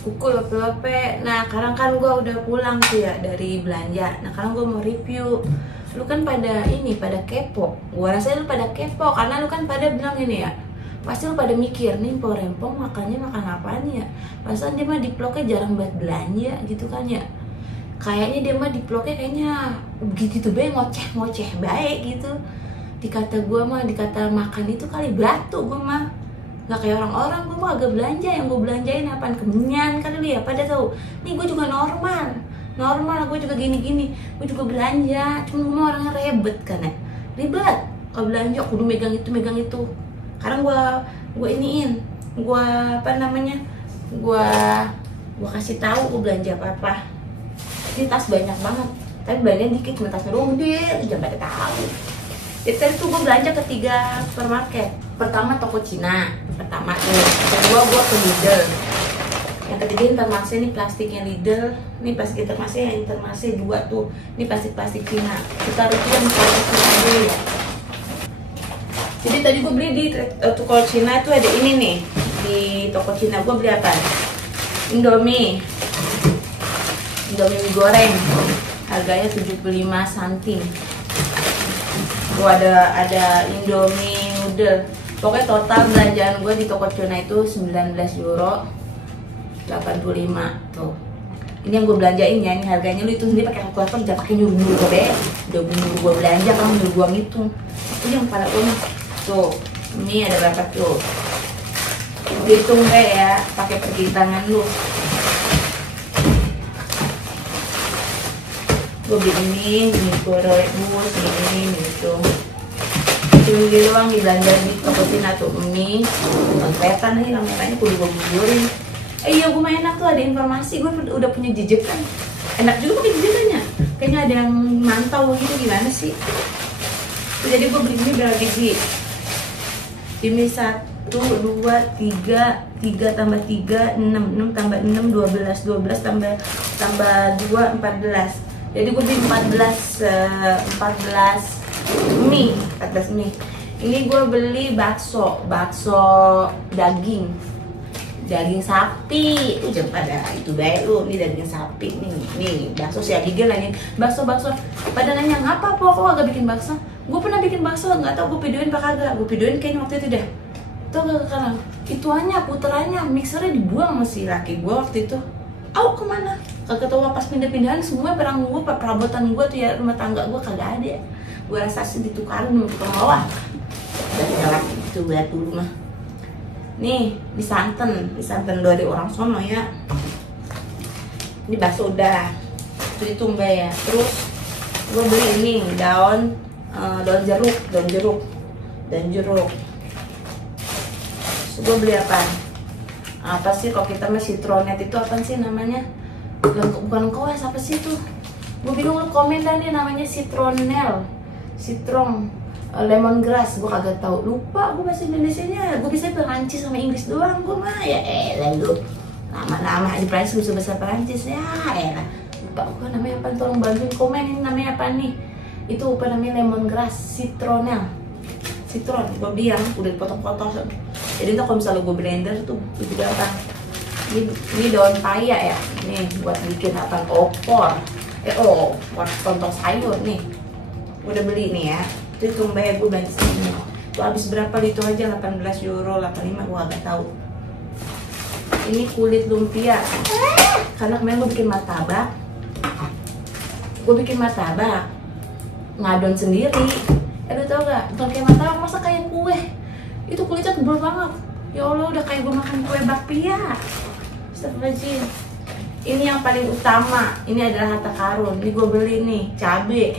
kuku lope-lope. Nah sekarang kan gue udah pulang tuh ya dari belanja. Nah sekarang gue mau review. Lu kan pada kepo. Gue rasa lu pada kepo karena lu kan pada bilang ini ya, pasti lu pada mikir nih Po Rempong makannya makan apaan ya. Perasaan dia mah di vlognya jarang banget belanja gitu kan ya. Kayaknya dia mah di vlognya kayaknya gitu bae, ngoceh baik gitu. Dikata gue mah, dikata makan itu kali batu gue mah. Gak kayak orang-orang, gue mah agak belanja. Yang gue belanjain apaan? Kemenyan kali lu ya, pada tahu. Nih gue juga normal, gue juga gini-gini. Gue juga belanja, cuma gue mah orangnya ribet kan ya. Ribet, kalau belanja kudu megang itu. Sekarang gue iniin, gue kasih tahu gue belanja apa. Ini tas banyak banget, tapi belanjanya dikit, cuma tasnya doang gede, jangan pada tahu. Jadi tadi tuh gue belanja ke 3 supermarket. Pertama toko Cina, pertama tuh. Kedua gue ke Lidl. Yang ketiga Intermarché, nih plastiknya Lidl. Nih plastik Intermarché, yang Intermarché 2 tuh. Ini plastik Cina. Kita review yang plastik Cina dulu ya. Jadi tadi gue beli di toko Cina itu ada ini nih. Di toko Cina gue beli apa? Indomie mie goreng. Harganya 75 santim. Tuh ada Indomie noodle. Pokoknya total belanjaan gue di toko Cina itu 19 euro 85 tuh. Ini yang gue belanjain ya, ini harganya lu itu sendiri pakai kalkulator, jangan pakai nyuruh gue be. Udah nyuruh gue belanja, kamu nyuruh gue ngitung. Itu yang pada gue tuh. Ini ada berapa tuh? Hitung be ya, pakai perhitungan lu. Gue beli ini gue rebus ini gitu. Cuma gitu doang di belanja di toko Cina tuh. Mie kelihatan nih lampu-lampunya kudu gue buburin. Iya gue mah enak tuh, ada informasi, gue udah punya jejekan. Enak juga pakai jejekannya. Kayaknya ada yang mantau gitu, gimana sih. Jadi gue beli ini berapa biji? Ini 1, 2, 3 tambah 3, 6 tambah 6, 12 tambah 2, 14. Jadi gue beli 14 mie. Ini gue beli bakso daging sapi. Itu jangan pada itu baik lu, ini daging sapi nih bakso si Abigail nanya bakso pada nanya ngapa Po kok agak bikin bakso. Gue pernah bikin bakso, nggak tahu gue videoin apa kagak. Gue videoin kayaknya waktu itu deh. Tuh gak sekarang ituannya puterannya mixernya dibuang sama si laki gue waktu itu. Kemana? Kagak tahu, pas pindah-pindahan semua barang gue, perabotan gue tuh ya, rumah tangga gue kagak ada. Gue rasa sih ditukarin sama tukang bawah. Dari galak itu lihat dulu mah. Nih, disanten dari orang sono ya. Ini bakso udah. Itu mbak ya. Terus gue beli ini daun jeruk. Terus gue beli apa sih kalau kita mah citronet itu apa sih namanya? Bukan koes, apa sih itu? Gue bingung, lu komen dah nih namanya citron lemongrass, gue kagak tahu, lupa gue bahasa Indonesianya. Gue bisa Perancis sama Inggris doang, gue mah ya lu nama di Perancis bisa bahasa Perancis ya lupa gue namanya apa. Tolong bantuin komen ini namanya apa nih. Itu apa namanya, lemongrass citron, gue beli yang udah dipotong-potong. Jadi ntar kalau misalnya gue blender tuh lebih gampang. Ini daun paya ya, nih buat bikin opor. Lontong sayur nih. Gue udah beli nih ya. Itu mbak gue belanja sini. Tuh habis berapa itu aja, 18 euro 85, gue agak tahu. Ini kulit lumpia. Karena kemarin gue bikin martabak. Ngadon sendiri. Lu tau gak? Bukan kayak martabak, masa kayak kue. Itu kulitnya tebal banget. Ya Allah, udah kayak gue makan kue bakpia. Astagfirullahaladzim. Ini yang paling utama. Ini adalah harta karun. Ini gue beli nih, cabe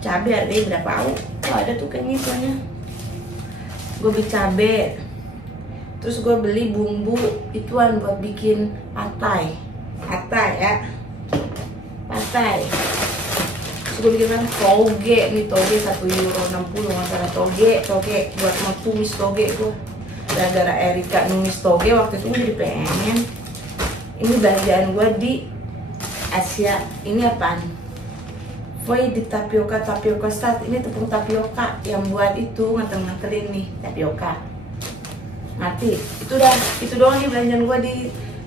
harganya berapa? Ada tuh kayaknya itunya. Gue beli cabe. Terus gue beli bumbu ituan buat bikin patai ya. Terus gue bikin toge nih, toge 1,60 €, masalah toge buat mau tumis toge gue. Gara-gara Erika numis toge waktu itu jadi pengen. Ini belanjaan gue di Asia. Ini apaan? Voy di tapioka start. Ini tepung tapioka yang buat itu ngetel-ngetelin nih tapioka. Mati. Itu doang nih belanjaan gue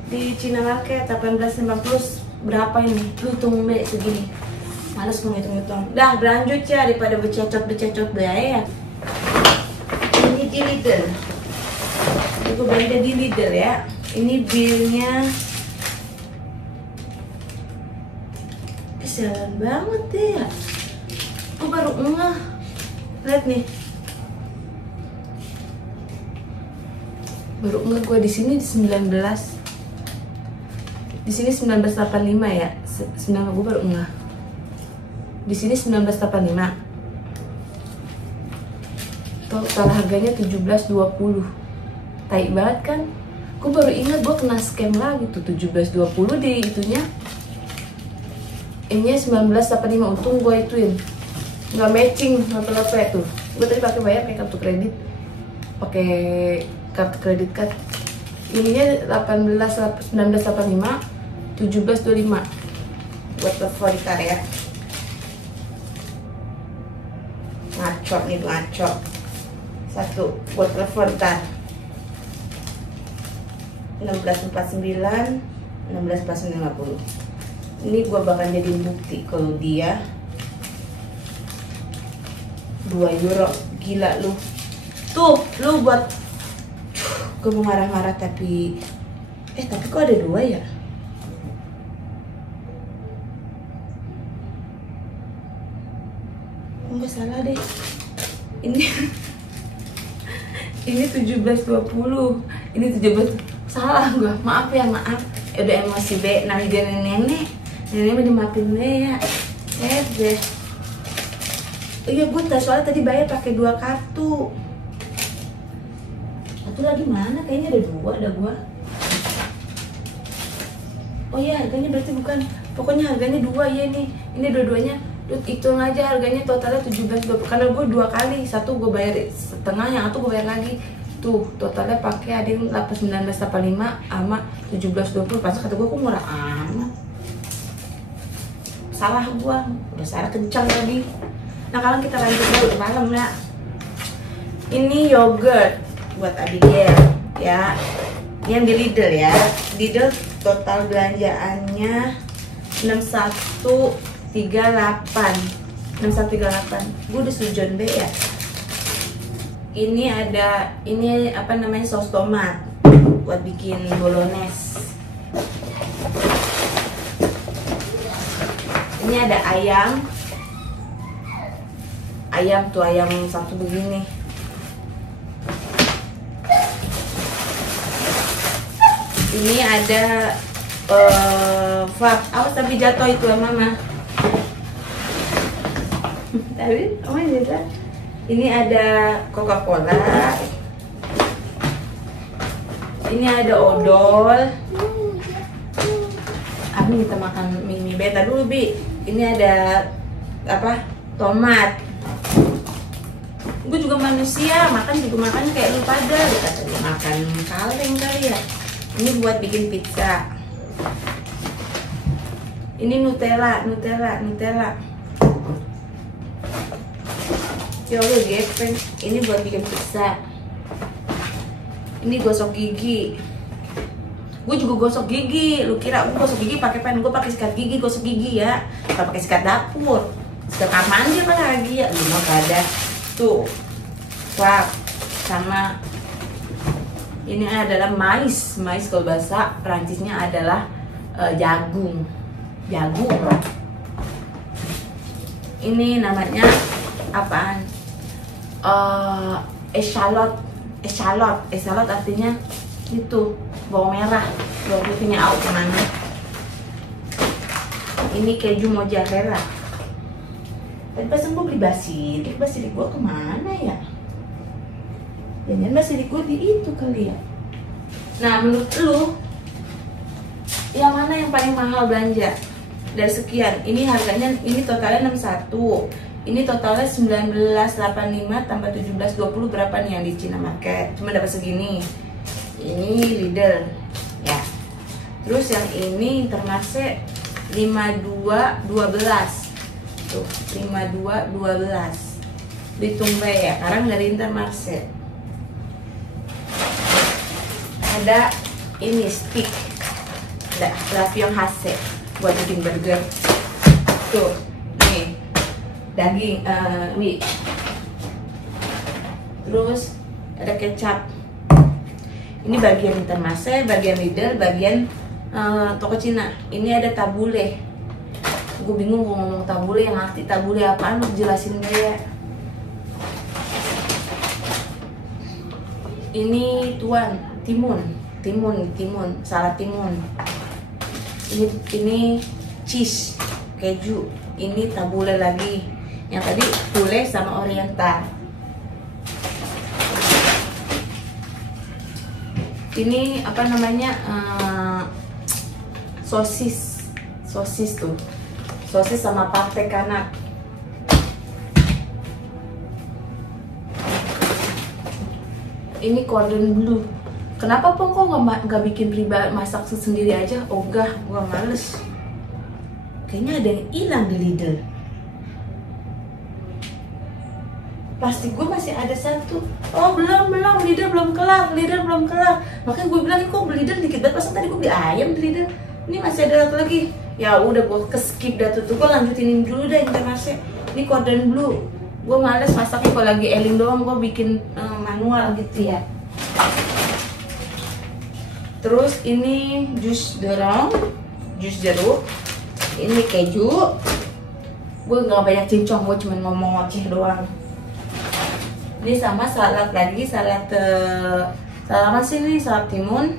di di Cina Market 1850 berapa ini? Lu hitung be segini. Males mau hitung-hitung. Dah berlanjut ya daripada bececot biaya. Ini di Lidl. Aku belanja di Lidl ya. Ini bilnya kesialan banget ya. Aku baru ngeh. Lihat nih. Baru ngeh gue di sini di 19. Di sini 1985 ya. 9 gue baru ngeh. Di sini 1985. Total harganya 1720. Tai banget kan? Gue baru ingat gue kena scam lagi tuh 1720 di itunya. Ini 1985, untung gue ituin nggak matching apa-apa ya tuh. Gue tadi pakai bayar pakai kartu kredit, pakai kartu kredit card. Ininya 1985 1725 buat telepon ntar ya. Ngaco nih tuh, ngaco. Satu buat telepon ntar 1649 1650. Ini gue bakal jadi bukti kalau dia 2 euro. Gila lu. Tuh, lu buat gue mau marah-marah tapi kok ada 2 ya? Enggak salah deh. Ini ini 1720. Ini 17. Salah gue. Maaf ya, maaf. Udah emosi be, namanya dia nenek. Nenek udah dimaafin deh ya. Deh. Iya gue soalnya tadi bayar pakai 2 kartu. Satu lagi mana? Kayaknya ada 2 ada gua. Oh iya harganya berarti bukan. Pokoknya harganya 2 ya nih. Ini dua-duanya. Hitung aja harganya totalnya 1720. Karena gue 2 kali. Satu gue bayar setengah, yang satu gue bayar lagi. Tuh totalnya pakai ada yang 1985 sama 1720. Pas kata gue kok murah amat. Salah gue. Udah salah kencang tadi. Nah kalau kita lanjut dulu malam ya. Ini yogurt buat Abigail ya. Ini yang di Lidl ya. Lidl total belanjaannya 6138. Gue udah sujon be ya. Ini ada apa namanya saus tomat buat bikin bolognese. Ini ada ayam tuh, ayam satu begini. Ini ada fab, awas tapi jatuh itu ya mama. Tapi ini ada Coca-Cola. Ini ada odol. Abi kita makan mie beta dulu bi. Ini ada apa? Tomat. Gue juga manusia, makan juga makan kayak lu pada. Katanya makan kaleng kali ya. Ini buat bikin pizza. Ini Nutella. Coba gepeng. Ini buat bikin pizza. Ini gosok gigi. Gue juga gosok gigi. Lu kira gue gosok gigi pakai pen? Gue pakai sikat gigi gosok gigi ya. Gak pakai sikat dapur. Sikat kamar mandi apa lagi ya? Lu mau ada. Tuh, wah, sama ini adalah mais kalau bahasa Perancisnya adalah jagung. Ini namanya apaan? Echalot artinya itu bawang merah, bawang putihnya out kemana? Ini keju mozzarella. Tadi pesan gue beli basilik gue kemana ya? Jangan basilik gue di itu kali ya. Nah menurut lu, yang mana yang paling mahal belanja? Dari sekian, ini harganya, ini totalnya 61. Ini totalnya 1985 tambah 1720 berapa nih yang di Cina Market? Cuma dapat segini. Ini Lidl ya. Terus yang ini Intermarché 5212. Tuh, 5212. Dihitung ya, sekarang dari Intermarché. Ada ini stick Raviong Hase buat bikin burger. Tuh, nih daging, terus ada kecap. Ini bagian Intermarché, bagian Lidl, bagian toko Cina. Ini ada tabule. Gue bingung gue ngomong tabule, yang arti tabule apaan, lu jelasin gak ya? Ini timun, salad timun. Ini cheese, keju. Ini tabule lagi. Yang tadi bule sama oriental. Ini apa namanya, sosis tuh, sosis sama pate kanak. Ini cordon bleu. Kenapa kok nggak bikin pribadi masak sendiri aja? Ogah, gua males. Kayaknya ada yang hilang di Lidl. Plastik gue masih ada satu. Oh belum, Lidl belum kelar. Makanya gue bilang, kok Lidl dikit banget, pasang tadi gue beli ayam di Lidl. Ini masih ada satu lagi. Ya udah, gue skip dah tuh. Gue lanjutin dulu dah Intermarché. Ini cordon bleu. Gue males masaknya kalau lagi eling doang, gue bikin manual gitu ya. Terus ini jus jeruk. Ini keju. Gue nggak banyak cincong, gue cuma ngomong ngoceh doang. Ini sama salad lagi, salad apa sih ini? Salad timun.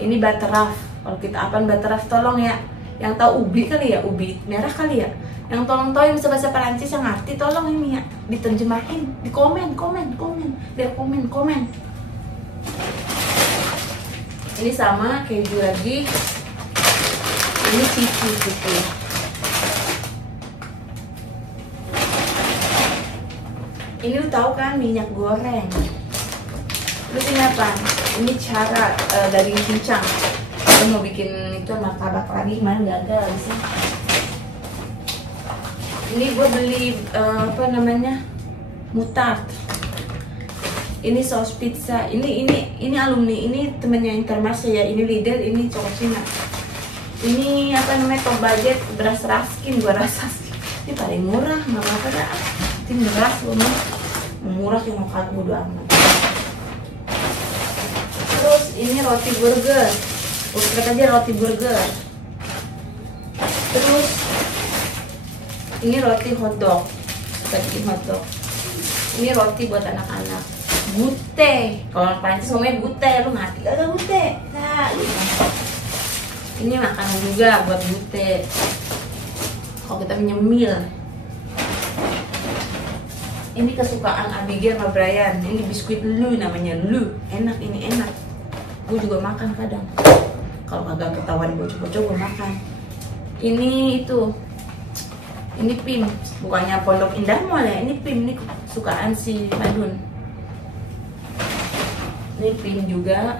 Ini butteraf. Kalau kita apaan butteraf, tolong ya. Yang tahu ubi kali ya, ubi merah kali ya. Yang tolong tahu yang bisa bahasa Perancis yang ngerti, tolong ini ya diterjemahin, di komen. Biar komen. Ini sama keju lagi. Ini cici. Ini lu tahu kan, minyak goreng. Terus ini apa? Ini cara daging cincang. Kita mau bikin itu martabak lagi, kemarin gagal sih. Ini gue beli apa namanya, mutard. Ini saus pizza. Ini alumni. Ini temennya Intermarché ya. Ini Lidl. Ini toko Cina. Ini apa namanya, top budget, beras raskin. Gue rasa sih ini paling murah, nggak apa-apa dah. Tim beras loh, murah yang mau kagak bodo amat. Terus ini roti burger, lihat aja roti burger. Terus ini roti hotdog, bikin hotdog. Ini roti buat anak-anak. Gute, kalau Prancis ngomongnya gute, lu ngerti gak gute? Nah, gitu. Ini makanan juga buat gute. Kalau kita nyemil. Ini kesukaan Abigail sama Brian. Ini biskuit Lu, namanya Lu. Enak, ini enak. Gue juga makan kadang. Kalau kagak ketahuan gue coba makan. Ini itu. Ini Pim. Bukannya Pondok Indah Mall ya. Ini Pim. Ini kesukaan si Madun. Ini Pim juga.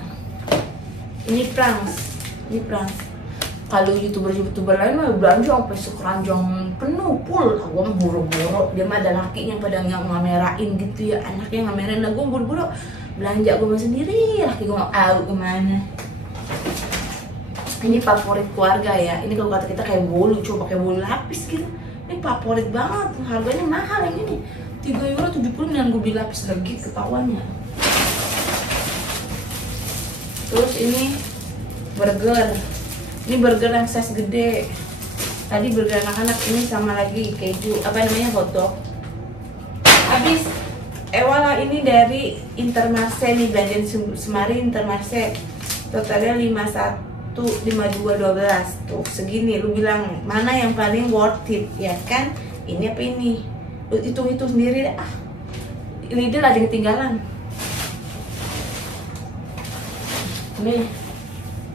Ini Prans. Kalau youtuber lain mah belanja sampai sekeranjang penuh full. Gue mah buru-buru, dia mah ada laki yang pada ngamerain gitu ya, anaknya ngamerain lah. Gue buru-buru belanja gue mah sendiri, laki gue mau tahu kemana. Ini favorit keluarga ya. Ini kalau kata kita kayak bolu, coba pakai bolu lapis gitu. Ini favorit banget, harganya mahal yang ini. 3,70 €, gue beli lapis lagi ketahuannya. Terus ini burger. Ini burger yang size gede. Tadi burger anak-anak, ini sama lagi keju, apa namanya, hotdog. Habis wala ini dari Intermarché nih, belanjaan semari Intermarché. Totalnya 51, 52, 12. Tuh segini, lu bilang mana yang paling worth it ya kan? Ini apa ini? Lu hitung-hitung sendiri deh. Lidl ada yang ketinggalan. Nih,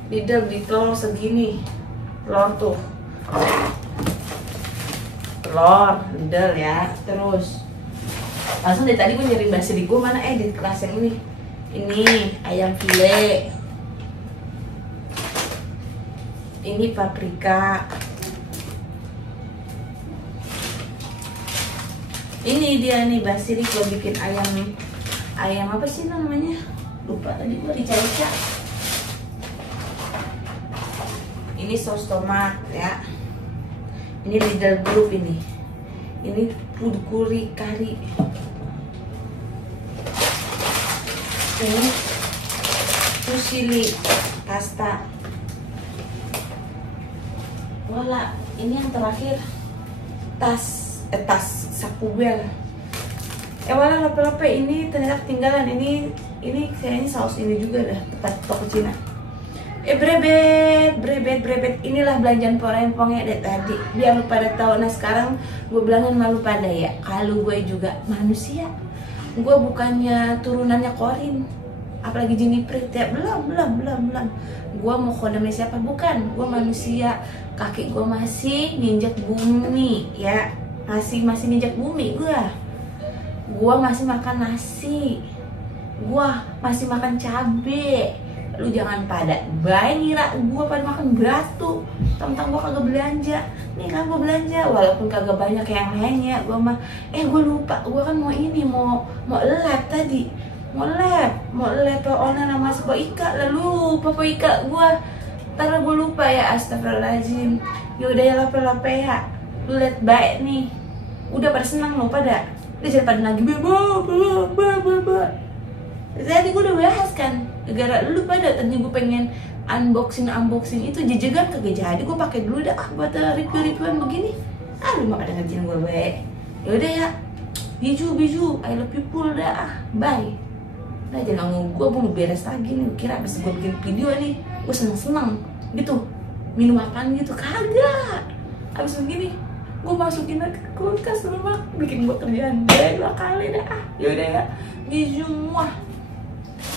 Lidl beli telur segini. Telur tuh. Telur Lidl ya. Terus langsung dari tadi gue nyari basili gue mana, di kelas yang ini. Ini ayam file. Ini paprika. Ini dia nih basili gue bikin ayam apa sih namanya? Lupa tadi gue rica-rica. Ini saus tomat ya. Ini Lidl Group ini. Ini food curry kari. Ini fusilli pasta. Wala, ini yang terakhir tas saku bel. Wala lape-lape ini ternyata ketinggalan. Ini kayaknya saus ini juga dah tempat toko Cina. Brebet. Inilah belanjaan porempongnya dari tadi. Biar lu pada tahu. Nah sekarang gue bilangin malu pada ya. Kalau gue juga manusia. Gue bukannya turunannya Korin. Apalagi Jennifer ya. Belum. Gue mau kodamnya siapa? Bukan. Gue manusia. Kaki gue masih nginjak bumi ya. Masih nginjak bumi gue. Gue masih makan nasi. Gue masih makan cabe. Lu jangan pada ngira gue pada makan batu tentang gue kagak belanja. Nih kan gue belanja walaupun kagak banyak yang lainnya. Gue mah gue lupa, gue kan mau lab tadi, mau lab online sama si Pak Ika. Lalu Pak Ika gue ntar gue lupa ya, astagfirullahaladzim. Yaudah ya lape ya, lu liat baik nih udah pada senang lo pada. Dia jadi pada lagi ba. Jadi gue udah bahas kan, gara lu pada tadi gue pengen unboxing itu jejegan kagak jadi. Gue pakai dulu dah buat review-reviewan begini. Lu mah pada ngerjain gue baik. Yaudah ya, biju I love you full dah. Bye. Nah jangan ngomong gue mau beres lagi nih. Kira abis gue bikin video nih gue seneng gitu, minum apaan gitu, kagak. Abis begini gue masukin ke kulkas rumah, bikin gue kerjaan deh 2 kali dah. Yaudah ya, biju muah.